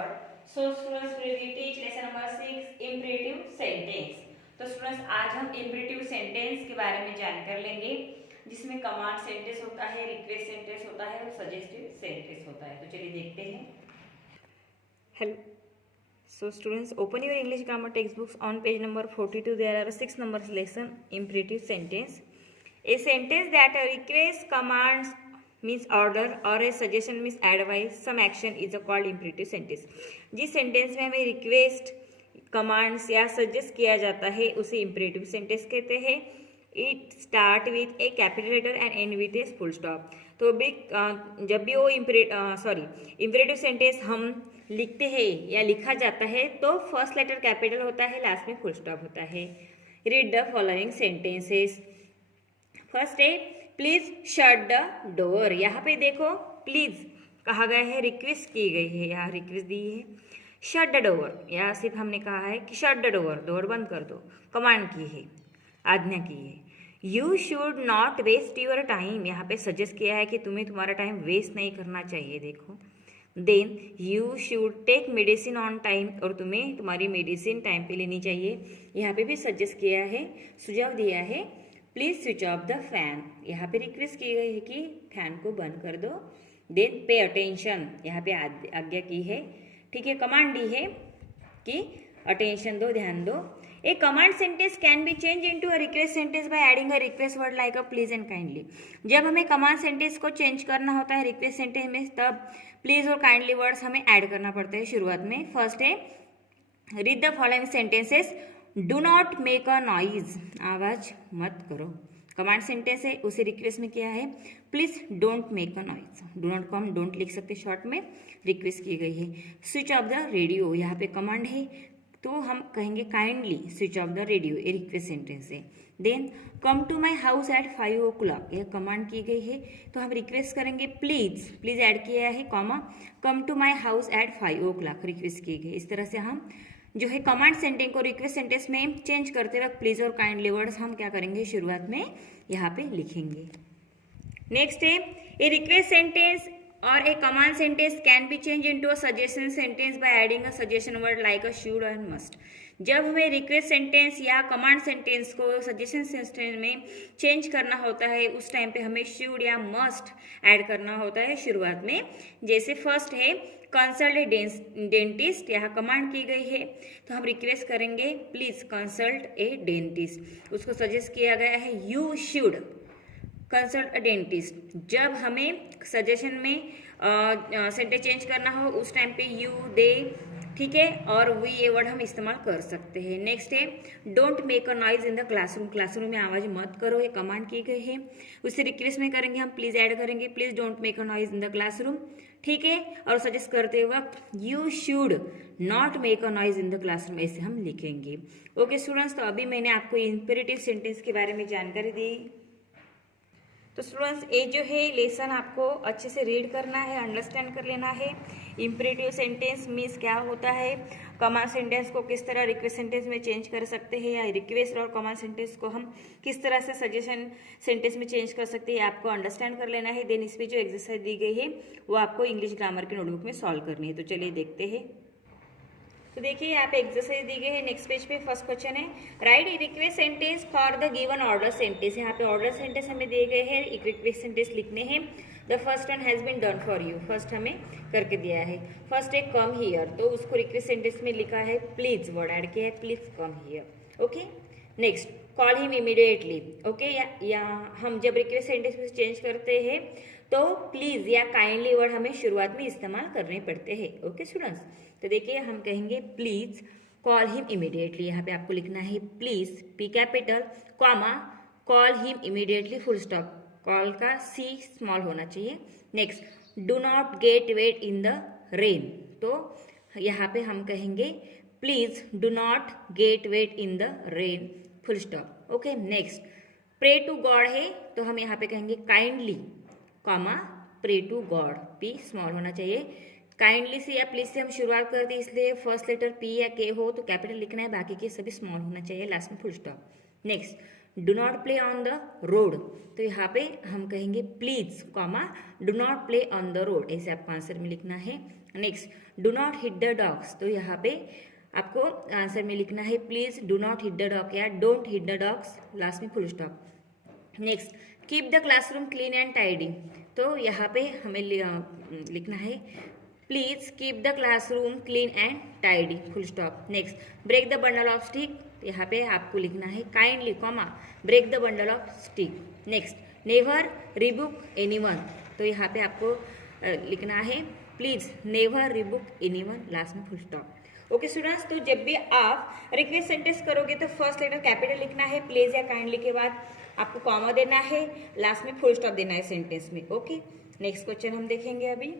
word. So students, we will teach lesson number 6 imperative sentence. तो students आज हम imperative sentence के बारे में जान कर लेंगे, जिसमें कमांड सेंटेंस होता है, रिक्वेस्ट सेंटेंस होता है और सजेस्टिव सेंटेंस होता है. तो चलिए देखते हैं. Hello. So students, open your English grammar textbooks on page number 42. There are 6 numbers lesson imperative sentence. A sentence that requests commands means order or a suggestion means advice, some action is called imperative sentence. जिस sentence में हमें request commands या suggest किया जाता है उसे imperative sentence कहते हैं. It start with a capital letter and end with a full stop. तो भी जब भी वो इम्परेटिव सेंटेंस हम लिखते हैं या लिखा जाता है तो फर्स्ट लेटर कैपिटल होता है, लास्ट में फुल स्टॉप होता है. Read the following sentences. First है प्लीज शट द डोर. यहाँ पे देखो प्लीज कहा गया है, रिक्वेस्ट की गई है, यहाँ रिक्वेस्ट दी है. शट द डोर, यहाँ सिर्फ हमने कहा है कि शट द डोर, डोर बंद कर दो, कमांड की है, आज्ञा की है. You should not waste your time, यहाँ पे सजेस्ट किया है कि तुम्हें तुम्हारा टाइम वेस्ट नहीं करना चाहिए. देखो. Then you should take medicine on time, और तुम्हें तुम्हारी मेडिसिन टाइम पे लेनी चाहिए. यहाँ पे भी सजेस्ट किया है, सुझाव दिया है please switch off the fan. यहाँ पे रिक्वेस्ट की गई है कि फैन को बंद कर दो. देन पे अटेंशन, यहाँ पे आज्ञा की है, ठीक है, कमांड दी है कि अटेंशन दो, ध्यान दो. A command sentence can be change into a request sentence by adding a request word like a please and kindly. जब हमें कमांड सेंटेंस को चेंज करना होता है रिक्वेस्ट सेंटेंस में, तब प्लीज और काइंडली वर्ड्स हमें ऐड करना पड़ता है शुरुआत में. फर्स्ट है read the following sentences. Do not make a noise, आवाज मत करो. कमांड सेंटेंस है, उसे रिक्वेस्ट में किया है please don't make a noise. Do not को हम डोंट लिख सकते शॉर्ट में, रिक्वेस्ट की गई है. स्विच ऑफ द रेडियो, यहाँ पे कमांड है तो हम कहेंगे kindly switch off the radio, ये रिक्वेस्ट सेंटेंस है. Then come to my house at 5 o'clock, यह कमांड की गई है तो हम रिक्वेस्ट करेंगे प्लीज, प्लीज ऐड किया है comma, come to my house at 5 o'clock request की गई. इस तरह से हम जो है कमांड सेंटेंस को रिक्वेस्ट सेंटेंस में चेंज करते वक्त प्लीज और काइंडली वर्ड्स हम क्या करेंगे शुरुआत में यहाँ पे लिखेंगे. नेक्स्ट है ए रिक्वेस्ट सेंटेंस और a command sentence can be change into a suggestion sentence by adding a suggestion word like a should and must. जब हमें रिक्वेस्ट सेंटेंस या कमांड सेंटेंस को सजेशन सेंटेंस में चेंज करना होता है उस टाइम पे हमें शुड या मस्ट ऐड करना होता है शुरुआत में. जैसे फर्स्ट है कंसल्ट ए डेंटिस्ट, यहाँ कमांड की गई है तो हम रिक्वेस्ट करेंगे प्लीज कंसल्ट ए डेंटिस्ट. उसको सजेस्ट किया गया है you should consult a dentist. जब हमें सजेशन में सेंटेंस चेंज करना हो उस टाइम पे यू, दे, ठीक है, और वी ये वर्ड हम इस्तेमाल कर सकते हैं. नेक्स्ट है don't make a noise in the classroom. Classroom में आवाज मत करो, ये कमांड की गई है. उसे रिक्वेस्ट में करेंगे हम प्लीज ऐड करेंगे please don't make a noise in the classroom, ठीक है, और सजेस्ट करते वक्त you should not make a noise in the classroom, ऐसे हम लिखेंगे. ओके स्टूडेंट्स, तो अभी मैंने आपको इम्पेरेटिव सेंटेंस के बारे में जानकारी दी. तो स्टूडेंट्स ये जो है लेसन आपको अच्छे से रीड करना है, अंडरस्टैंड कर लेना है. इम्परेटिव सेंटेंस मीन्स क्या होता है, कमांड सेंटेंस को किस तरह रिक्वेस्ट सेंटेंस में चेंज कर सकते हैं, या रिक्वेस्ट और कमांड सेंटेंस को हम किस तरह से सजेशन सेंटेंस में चेंज कर सकते हैं, आपको अंडरस्टैंड कर लेना है. देन इसमें जो एक्सरसाइज दी गई है वो आपको इंग्लिश ग्रामर के नोटबुक में सॉल्व करनी है. तो चलिए देखते हैं. तो देखिए यहाँ पे एक्सरसाइज दी गई है. नेक्स्ट पेज पे फर्स्ट क्वेश्चन है right A request sentence for the given order sentence. यहाँ पे ऑर्डर सेंटेंस हमें दिए गए हैं, एक रिक्वेस्ट सेंटेंस लिखने हैं. The first one has been done for you, first हमें करके दिया है. फर्स्ट है कम हियर, तो उसको रिक्वेस्ट सेंटेंस में लिखा है प्लीज, वर्ड ऐड किया है please come here. Okay. Next call him immediately. Okay, या हम जब रिक्वेस्ट सेंटेंस में चेंज करते हैं तो प्लीज या काइंडली वर्ड हमें शुरुआत में इस्तेमाल करने पड़ते हैं. ओके स्टूडेंट्स, तो देखिए हम कहेंगे प्लीज कॉल हिम इमीडिएटली. यहाँ पे आपको लिखना है please P capital comma call him immediately full stop, call का सी स्मॉल होना चाहिए. Next do not get wet in the rain, तो यहाँ पे हम कहेंगे please do not get wet in the rain full stop. Okay. Next pray to God है तो हम यहाँ पे कहेंगे kindly comma pray to God, P small होना चाहिए. काइंडली से या प्लीज से हम शुरुआत करते हैं इसलिए फर्स्ट लेटर पी या के हो तो कैपिटल लिखना है, बाकी के सभी स्मॉल होना चाहिए, लास्ट में full stop. Next do not play on the road, तो यहाँ पे हम कहेंगे please comma do not play on the road, ऐसे आपको आंसर में लिखना है। Next, do not hit the dogs, तो यहाँ पे आपको आंसर में लिखना है please do not hit the dog या don't hit the dogs, last में full stop. Next, keep the classroom clean and tidy, तो यहाँ पे हमें लिखना है please keep the classroom clean and tidy, full stop. Next, break the bundle of stick, यहाँ पे आपको लिखना है kindly comma break the bundle of stick. Next, never rebuke anyone, तो यहाँ पे आपको लिखना है please never rebuke anyone, last में फुल स्टॉप। ओके स्टूडेंट्स, तो जब भी आप रिक्वेस्ट सेंटेंस करोगे तो फर्स्ट लेटर कैपिटल लिखना है, प्लीज या काइंडली के बाद आपको कॉमा देना है, लास्ट में फुल स्टॉप देना है सेंटेंस में। ओके, नेक्स्ट क्वेश्चन हम देखेंगे अभी।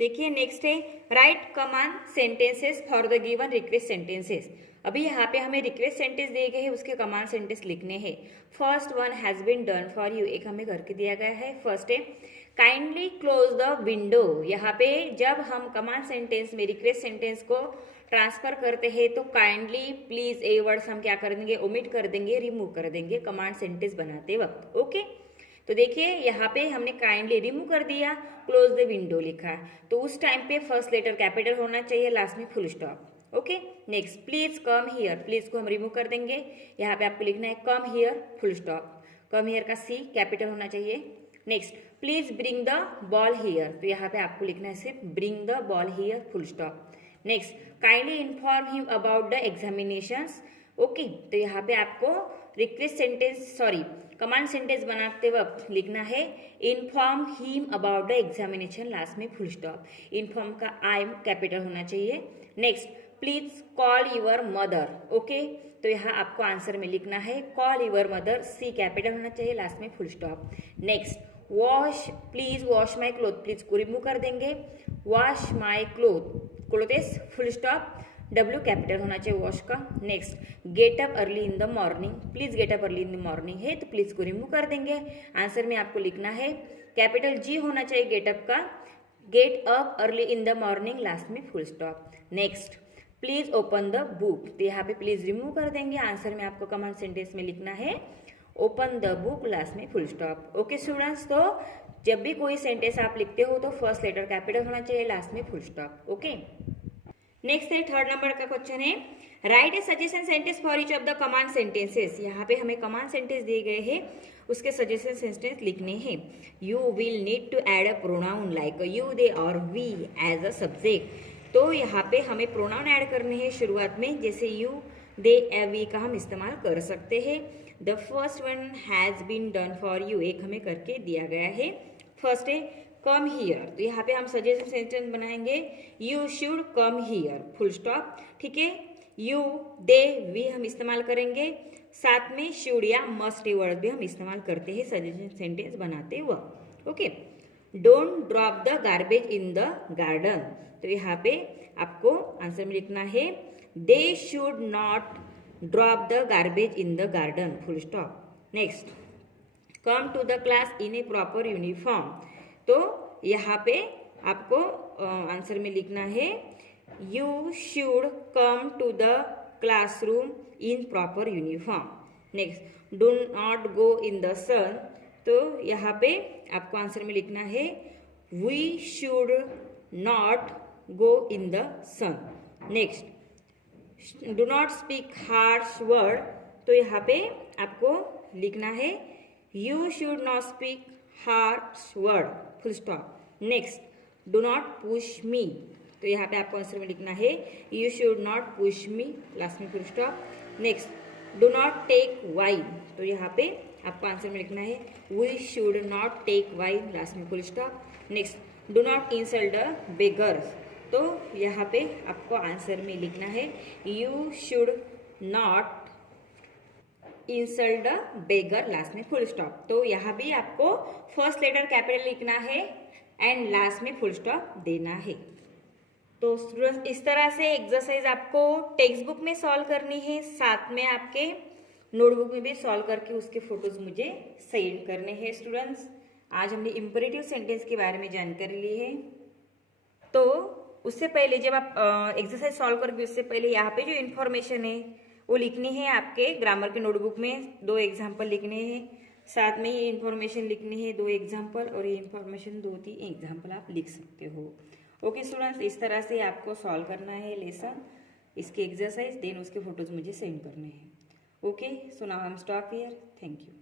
देखिए नेक्स्ट है right command sentences for the given request sentences. अभी यहाँ पे हमें रिक्वेस्ट सेंटेंस दिए गए हैं, उसके कमांड सेंटेंस लिखने हैं। First one has been done for you, एक हमें करके दिया गया है। फर्स्ट है काइंडली क्लोज द विंडो, यहाँ पे जब हम कमांड सेंटेंस में रिक्वेस्ट सेंटेंस को ट्रांसफर करते हैं तो काइंडली प्लीज ए वर्ड्स हम क्या कर देंगे, ओमिट कर देंगे, रिमूव कर देंगे कमांड सेंटेंस बनाते वक्त। ओके, तो देखिए यहाँ पे हमने काइंडली रिमूव कर दिया, क्लोज द विंडो लिखा, तो उस टाइम पे फर्स्ट लेटर कैपिटल होना चाहिए, लास्ट में full stop. Okay, next please come here, please को हम रिमूव कर देंगे, यहाँ पे आपको लिखना है come here full stop, come here का सी कैपिटल होना चाहिए। Next, please bring the ball here, तो यहाँ पे आपको लिखना है सिर्फ bring the ball here full stop. Next, kindly inform him about the examinations, okay, तो यहाँ पे आपको रिक्वेस्ट सेंटेंस कमांड सेंटेंस बनाते वक्त लिखना है inform him about the examination, last में फुल स्टॉप, इन्फॉर्म का आई कैपिटल होना चाहिए। Next, please call your mother, okay, तो यहाँ आपको आंसर में लिखना है call your mother, C capital होना चाहिए, लास्ट में full stop. Next, wash please wash my cloth, please को रिमूव कर देंगे, wash my clothes full stop, W capital होना चाहिए वॉश का। Next, get up early in the morning, please get up early in the morning है तो please को remove कर देंगे, आंसर में आपको लिखना है कैपिटल जी होना चाहिए गेट अप का, get up early in the morning, last में full stop. Next, please open the book, तो यहाँ पे प्लीज रिमूव कर देंगे, आंसर में आपको कमांड सेंटेंस में लिखना है ओपन द बुक, लास्ट में फुल स्टॉप। ओके स्टूडेंट्स, तो जब भी कोई सेंटेंस आप लिखते हो तो फर्स्ट लेटर कैपिटल होना चाहिए, लास्ट में फुल स्टॉप। ओके, नेक्स्ट है थर्ड नंबर का क्वेश्चन है right A suggestion sentence for each of the command sentences. यहाँ पे हमें कमांड सेंटेंस दिए गए हैं, उसके सजेशन सेंटेंस लिखने हैं। You will need to add a pronoun like you, they और वी एज अ सब्जेक्ट, तो यहाँ पे हमें प्रोनाउन ऐड करने हैं शुरुआत में, जैसे यू दे वी का हम इस्तेमाल कर सकते हैं। The first one has been done for you, एक हमें करके दिया गया है। फर्स्ट है कम हियर, तो यहाँ पे हम सजेशन सेंटेंस बनाएंगे you should come here full stop, ठीक है। यू दे वी हम इस्तेमाल करेंगे, साथ में शुड या मस्ट वर्ड भी हम इस्तेमाल करते हैं सजेशन सेंटेंस बनाते वक्त। Okay, don't drop the garbage in the garden, तो यहाँ पे आपको आंसर में लिखना है they should not drop the garbage in the garden full stop. Next, come to the class in a proper uniform, तो यहाँ पे आपको आंसर में लिखना है you should come to the classroom in proper uniform. Next, do not go in the sun, तो यहाँ पे आपको आंसर में लिखना है we should not go in the sun. Next, do not speak harsh word, तो यहाँ पे आपको लिखना है you should not speak harsh word full stop. Next, do not push me, तो यहाँ पे आपको आंसर में लिखना है you should not push me, last में full stop. Next, do not take wine, तो यहाँ पे आपको आंसर में लिखना है we should not take wine, last में full stop. Next, do not insult the beggars, तो यहाँ पे आपको आंसर में लिखना है you should not insult the beggar, last में फुल स्टॉप। तो यहाँ भी आपको फर्स्ट लेटर कैपिटल लिखना है एंड लास्ट में फुल स्टॉप देना है। तो स्टूडेंट्स इस तरह से एक्सरसाइज आपको टेक्स्ट बुक में सॉल्व करनी है, साथ में आपके नोटबुक में भी सॉल्व करके उसके फोटोज मुझे सेंड करने हैं। स्टूडेंट्स आज हमने इंपरेटिव सेंटेंस के बारे में जानकारी ली है, तो उससे पहले जब आप एक्सरसाइज सॉल्व करोगे उससे पहले यहाँ पे जो इन्फॉर्मेशन है वो लिखनी है आपके ग्रामर के नोटबुक में। 2 एग्जाम्पल लिखने हैं, साथ में ये इन्फॉर्मेशन लिखनी है 2 एग्जाम्पल, और ये इन्फॉर्मेशन 2-3 एग्जाम्पल आप लिख सकते हो। ओके स्टूडेंट्स, इस तरह से आपको सॉल्व करना है लेसन, इसके एक्सरसाइज, देन उसके फोटोज मुझे सेंड करने हैं। Okay, so now I am stop here. Thank you.